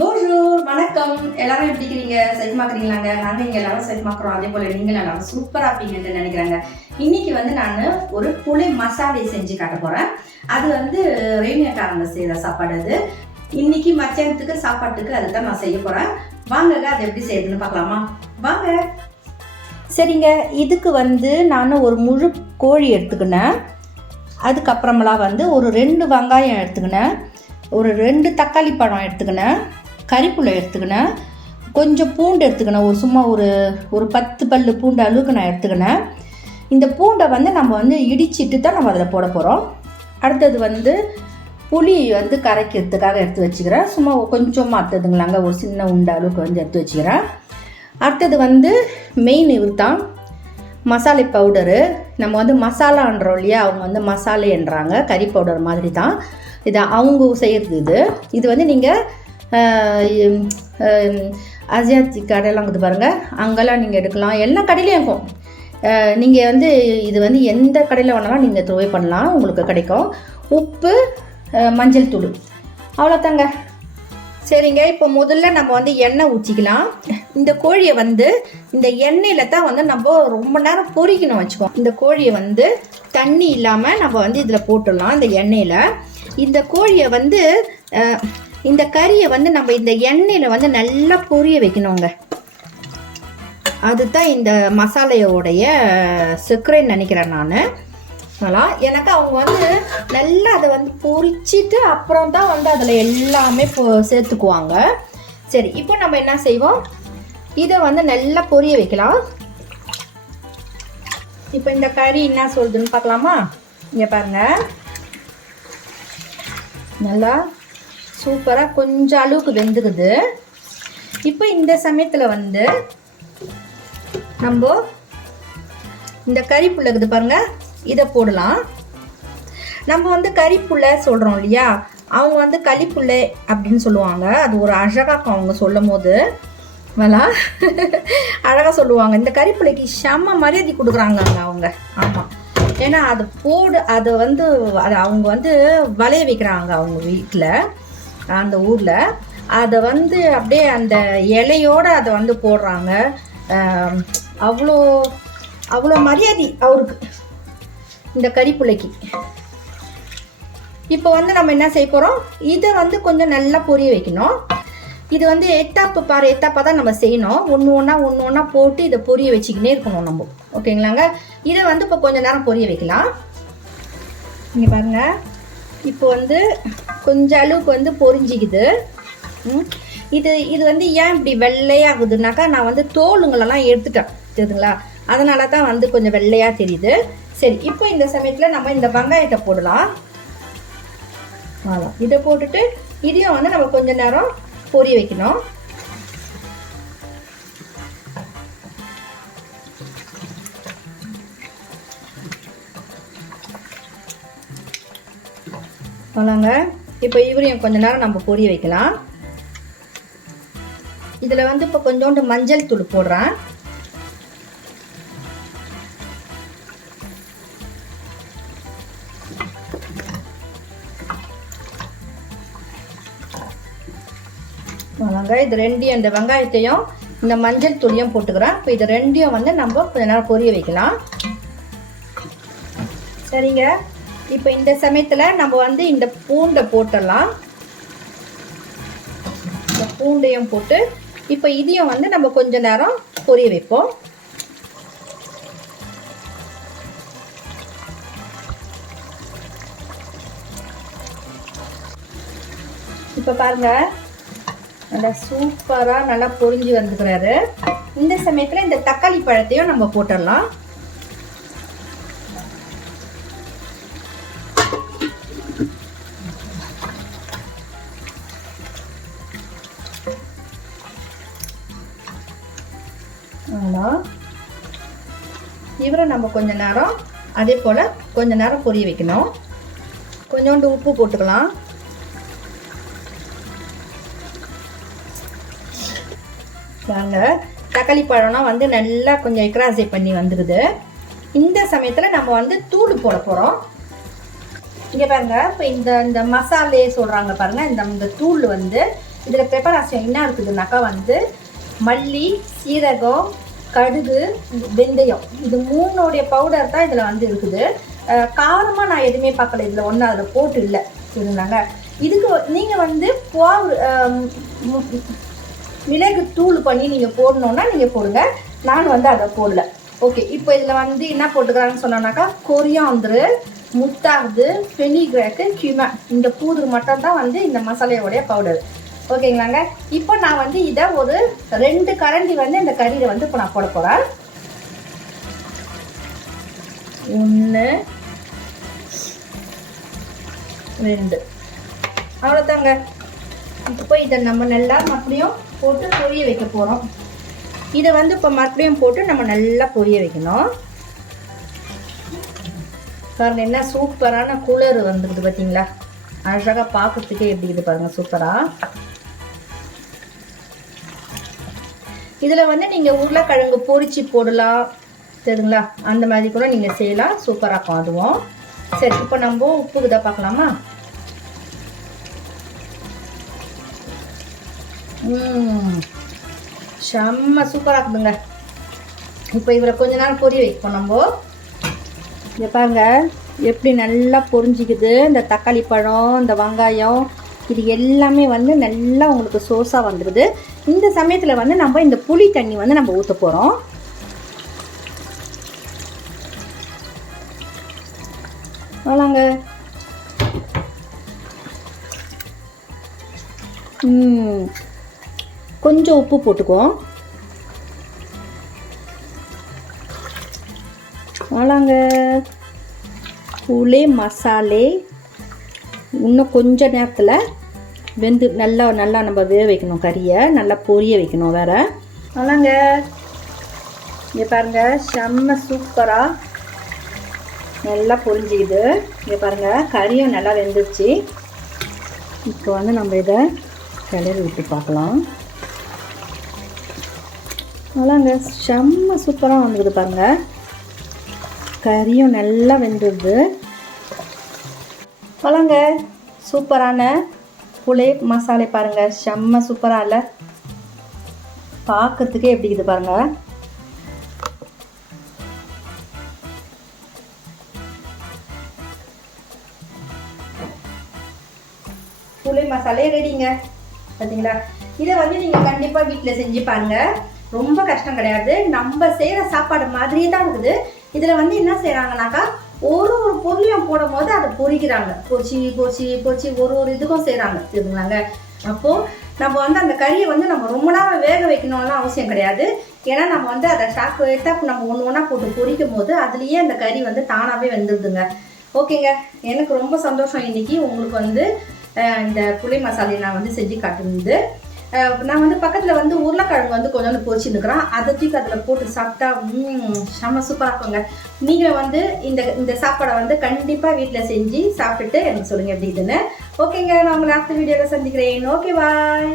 போஜூர் வணக்கம். எல்லாரும் எப்படி இருக்கிறீங்க? செட்மாக்குறீங்களாங்க நாங்கள் இங்கே எல்லாரும் செட்மாக்குறோம் அதே போல் நீங்கள் எல்லாரும் சூப்பராக இருப்பீங்கன்னு நினைக்கிறாங்க. இன்னைக்கு வந்து நான் ஒரு புளி மசாலை செஞ்சு காட்ட போகிறேன் அது வந்து ரெய்னியக்காரங்க செய்கிற சாப்பாடு அது. இன்னைக்கு மத்தியானத்துக்கு சாப்பாட்டுக்கு அதுதான் நான் செய்ய போகிறேன் வாங்க அது எப்படி செய்யுதுன்னு பார்க்கலாமா? வாங்க. சரிங்க இதுக்கு வந்து நான் ஒரு முழு கோழி எடுத்துக்கினேன். அதுக்கப்புறமெல்லாம் வந்து ஒரு ரெண்டு வெங்காயம் எடுத்துக்கினேன். ஒரு ரெண்டு தக்காளி பழம் எடுத்துக்கினேன். கறிப்புள்ள எடுத்துக்கினேன் கொஞ்சம் பூண்டு எடுத்துக்கினேன் ஒரு சும்மா ஒரு ஒரு பத்து பல்லு பூண்டு அளவுக்கு நான் எடுத்துக்கினேன் இந்த பூண்டை வந்து நம்ம வந்து இடிச்சிட்டு தான் நம்ம அதில் போட போகிறோம் அடுத்தது வந்து புளி வந்து கரைக்கிறதுக்காக எடுத்து வச்சுக்கிறேன். சும்மா கொஞ்சமாக அடுத்ததுங்களாங்க ஒரு சின்ன உண்டை அளவுக்கு வந்து எடுத்து வச்சுக்கிறேன். அடுத்தது வந்து மெயின் இவர் தான் மசாலை பவுடரு நம்ம வந்து மசாலான்றோம் இல்லையா அவங்க வந்து மசாலைன்றாங்க கறி பவுடர் மாதிரி தான். இது அவங்க செய்கிறது இது. இது வந்து நீங்கள் அசியாத்தி கடையெல்லாம் இருக்குது பாருங்கள் அங்கெல்லாம் நீங்கள் எடுக்கலாம். எல்லா கடையிலையும் இருக்கும். நீங்கள் வந்து இது வந்து எந்த கடையில் வேணாலும் நீங்கள் த்ரோவே பண்ணலாம். உங்களுக்கு கிடைக்கும். உப்பு மஞ்சள் தூள். அவ்வளோதாங்க சரிங்க. இப்போ முதல்ல நம்ம வந்து எண்ணெய் ஊற்றிக்கலாம் இந்த கோழியை வந்து இந்த எண்ணெயில் தான் வந்து நம்ம ரொம்ப நேரம் பொறிக்கணும் வச்சுக்கோ. இந்த கோழியை வந்து தண்ணி இல்லாமல் நம்ம வந்து இதில் போட்டுடலாம். இந்த எண்ணெயில். இந்த கோழியை வந்து இந்த கறியை வந்து நம்ம இந்த எண்ணெயில் வந்து நல்லா பொரிய வைக்கணுங்க. அதுதான் இந்த மசாலையோடைய செக்குரைன்னு நினைக்கிறேன் நான். அதெல்லாம் எனக்கு அவங்க வந்து நல்லா அதை வந்து பொரிச்சிட்டு அப்புறம் தான் வந்து அதில் எல்லாமே சேர்த்துக்குவாங்க. சரி இப்போ நம்ம என்ன செய்வோம்? இதை வந்து நல்லா பொரிய வைக்கலாம். இப்போ இந்த கறி என்ன சொல்லுதுன்னு பார்க்கலாமா? இங்கே பாருங்க. நல்லா சூப்பராக கொஞ்சம் அளவுக்கு வெந்துக்குது இப்போ இந்த சமயத்தில் வந்து நம்ம இந்த கறிப்புள்ள இருக்குது பாருங்க இதை போடலாம். நம்ம வந்து கறிப்புள்ள சொல்கிறோம் இல்லையா? அவங்க வந்து களிப்புள்ளை அப்படின்னு சொல்லுவாங்க. அது ஒரு அழகாக அவங்க சொல்லும் போது வலா. அழகாக சொல்லுவாங்க. இந்த கறிப்புள்ளைக்கு செம்ம மரியாதை கொடுக்குறாங்க அவங்க. ஆமாம் ஏன்னா அது போடு அதை வந்து அதை அவங்க வந்து வளைய வைக்கிறாங்க அவங்க வீட்டில் அந்த ஊரில் அதை வந்து அப்படியே அந்த இலையோடு அதை வந்து போடுறாங்க. அவ்வளோ அவ்வளோ மரியாதை அவருக்கு இந்த கறிப்புள்ளைக்கு இப்போ வந்து நம்ம என்ன செய்ய போகிறோம் இதை வந்து கொஞ்சம் நல்லா பொரிய வைக்கணும். இது வந்து எத்தாப்பு பாரு எத்தாப்பா தான் நம்ம செய்யணும். ஒன்று ஒன்றா ஒன்று ஒன்றா போட்டு இதை பொரிய வச்சுக்கினே இருக்கணும் நம்ம. ஓகேங்களாங்க? இதை வந்து இப்போ கொஞ்ச நேரம் பொரிய வைக்கலாம். நீங்கள் பாருங்கள் இப்போ வந்து கொஞ்சம் அளவுக்கு வந்து பொரிஞ்சிக்குது. இது இது வந்து ஏன் இப்படி வெள்ளையாகுதுனாக்கா நான் வந்து தோலுங்களெல்லாம் எடுத்துட்டேன் தெரியுதுங்களா? அதனால தான் வந்து கொஞ்சம் வெள்ளையாக தெரியுது. சரி இப்போ இந்த சமயத்தில் நம்ம இந்த வெங்காயத்தை போடலாம். அவ்வளோ இதை போட்டுட்டு இதையும் வந்து நம்ம கொஞ்ச நேரம் பொரிய வைக்கணும். அவ்வளோங்க இப்போ இவரையும் கொஞ்ச நேரம் நம்ம பொரிய வைக்கலாம். இதில் வந்து இப்போ கொஞ்சோண்டு மஞ்சள் தூள் போடுறேன். இது ரெண்டையும் இந்த வெங்காயத்தையும் இந்த மஞ்சள் தூளியும் போட்டுக்கிறேன். இப்போ இது ரெண்டையும் வந்து நம்ம கொஞ்ச நேரம் பொரிய வைக்கலாம். சரிங்க. இப்போ இந்த சமயத்தில் நம்ம வந்து இந்த பூண்டை போட்டுடலாம் இந்த பூண்டையும் போட்டு இப்போ இதையும் வந்து நம்ம கொஞ்ச நேரம் பொரிய வைப்போம். இப்போ பாருங்க நல்லா சூப்பராக நல்லா பொரிஞ்சு வந்துக்கிறாரு இந்த சமயத்தில் இந்த தக்காளி பழத்தையும் நம்ம போட்டுடலாம். அவ்வளோ இவரை நம்ம கொஞ்ச நேரம் அதே போல் கொஞ்ச நேரம் பொரிய வைக்கணும். கொஞ்சோண்டு உப்பு போட்டுக்கலாம். வாங்க. தக்காளி பழம்லாம் வந்து நல்லா கொஞ்சம் எக்ராசை பண்ணி வந்துடுது இந்த சமயத்தில் நம்ம வந்து தூள் போட போகிறோம் இங்கே பாருங்க இப்போ இந்த இந்த மசாலே சொல்கிறாங்க பாருங்க இந்த இந்த தூள் வந்து இதில் பெப்பராசியம் என்ன இருக்குதுனாக்கா வந்து மல்லி சீரகம் கடுகு வெந்தயம். இது மூணுடைய பவுடர் தான் இதில் வந்து இருக்குது. காரமாக நான் எதுவுமே பார்க்கல. இதில் ஒன்றும் அதில் போட்டு இல்லை. சரிங்களாங்க இதுக்கு நீங்கள் வந்து பாவு மிளகு தூள் பண்ணி நீங்கள் போடணுன்னா நீங்கள் போடுங்க. நான் வந்து அதை போடல. ஓகே இப்போ இதில் வந்து என்ன போட்டுக்கிறாங்கன்னு சொன்னோன்னாக்கா கொரியாந்திரு முத்தாது ஃபெனிகிராக்கு கியூமா இந்த பூதுரு மட்டும் தான் வந்து இந்த மசாலையோடைய பவுடர் ஓகேங்களாங்க? இப்போ நான் வந்து இதை ஒரு ரெண்டு கரண்டி வந்து இந்த கறியில் வந்து இப்போ நான் போட போகிறேன் ஒன்று ரெண்டு. அவ்வளோதாங்க இப்போ இதை நம்ம நல்லா மறுபடியும் போட்டு பொரிய வைக்க போகிறோம் இதை வந்து இப்போ மறுபடியும் போட்டு நம்ம நல்லா பொரிய வைக்கணும். பாருங்கள் என்ன சூப்பரான கூலர் வந்துருக்குது பார்த்தீங்களா அழகாக பார்க்கறதுக்கே எப்படி இருக்குது பாருங்கள் சூப்பராக இதில் வந்து நீங்கள் உருளைக்கிழங்கு பொறிச்சு போடலாம். தெரியுங்களா அந்த மாதிரி கூட நீங்கள் செய்யலாம். சூப்பராக இருக்கும் அதுவும் சரி இப்போ நம்ம உப்பு இதை பார்க்கலாமா? செம்ம சூப்பராக இருக்குதுங்க. இப்போ இவரை கொஞ்ச நேரம் பொறி வைப்போம் நம்ம. இங்க பாருங்க எப்படி நல்லா பொரிஞ்சிக்குது. இந்த தக்காளி பழம் இந்த வெங்காயம் இது எல்லாமே வந்து நல்லா உங்களுக்கு சோர்ஸாக வந்துடுது இந்த சமயத்தில் வந்து நம்ம இந்த புளி தண்ணி வந்து நம்ம ஊற்ற போகிறோம் அவ்வளோங்க கொஞ்சம் உப்பு போட்டுக்குவோம். அவ்வளோங்க புளி மசாலே. இன்னும் கொஞ்ச நேரத்தில் வெந்து நல்லா நல்லா நம்ம வேக வைக்கணும் கறியை. நல்லா பொரிய வைக்கணும் வேற. அவ்வளோங்க இங்கே பாருங்க செம்ம சூப்பராக நல்லா பொரிஞ்சிக்குது. இங்கே பாருங்கள் கறியும் நல்லா வெந்துருச்சு. இப்போ வந்து நம்ம இதை கிளறி விட்டு பார்க்கலாம். அவ்வளோங்க செம்ம சூப்பராக வந்துக்குது பாருங்கள் கறியும் நல்லா வெந்துடுது அவ்வளோங்க சூப்பரான புளி மசாலை பாருங்கள் செம்ம சூப்பராக இல்லை? பார்க்கறதுக்கே எப்படி இருக்குது பாருங்கள் புளி மசாலே ரெடிங்க பார்த்தீங்களா இதை வந்து நீங்கள் கண்டிப்பாக வீட்டில் செஞ்சு பாருங்க. ரொம்ப கஷ்டம் கிடையாது. நம்ம செய்கிற சாப்பாடு மாதிரியே தான் இருக்குது. இதில் வந்து என்ன செய்கிறாங்கனாக்கா ஒரு ஒரு பொருளையும் போடும் போது அதை பொரிக்கிறாங்க பொச்சி பொச்சி பொச்சி ஒரு ஒரு இதுக்கும் செய்கிறாங்க தெரியுங்களாங்க அப்போது நம்ம வந்து அந்த கறியை வந்து நம்ம ரொம்ப நேரம் வேக வைக்கணும்லாம் அவசியம் கிடையாது. ஏன்னா நம்ம வந்து அதை ஷாக் எடுத்தா நம்ம ஒன்று ஒன்றா போட்டு பொரிக்கும் போது அதுலேயே அந்த கறி வந்து தானாகவே வந்துடுதுங்க ஓகேங்க. எனக்கு ரொம்ப சந்தோஷம் இன்னைக்கு. உங்களுக்கு வந்து இந்த புளி மசாலையை நான் வந்து செஞ்சு காட்டுனது. நான் வந்து பக்கத்தில் வந்து உருளைக்கிழங்கு வந்து கொஞ்சோண்டு பொரிச்சு நிற்கிறேன் அதை தூக்கி அதில் போட்டு சாப்பிட்டா செம்ம சூப்பராக இருக்குங்க. நீங்கள் வந்து இந்த இந்த சாப்பாடை வந்து கண்டிப்பாக வீட்டில் செஞ்சு சாப்பிட்டுட்டு எனக்கு சொல்லுங்கள் எப்படி இதுன்னு ஓகேங்க நான் உங்களை அடுத்த வீடியோவில் சந்திக்கிறேன். Okay bye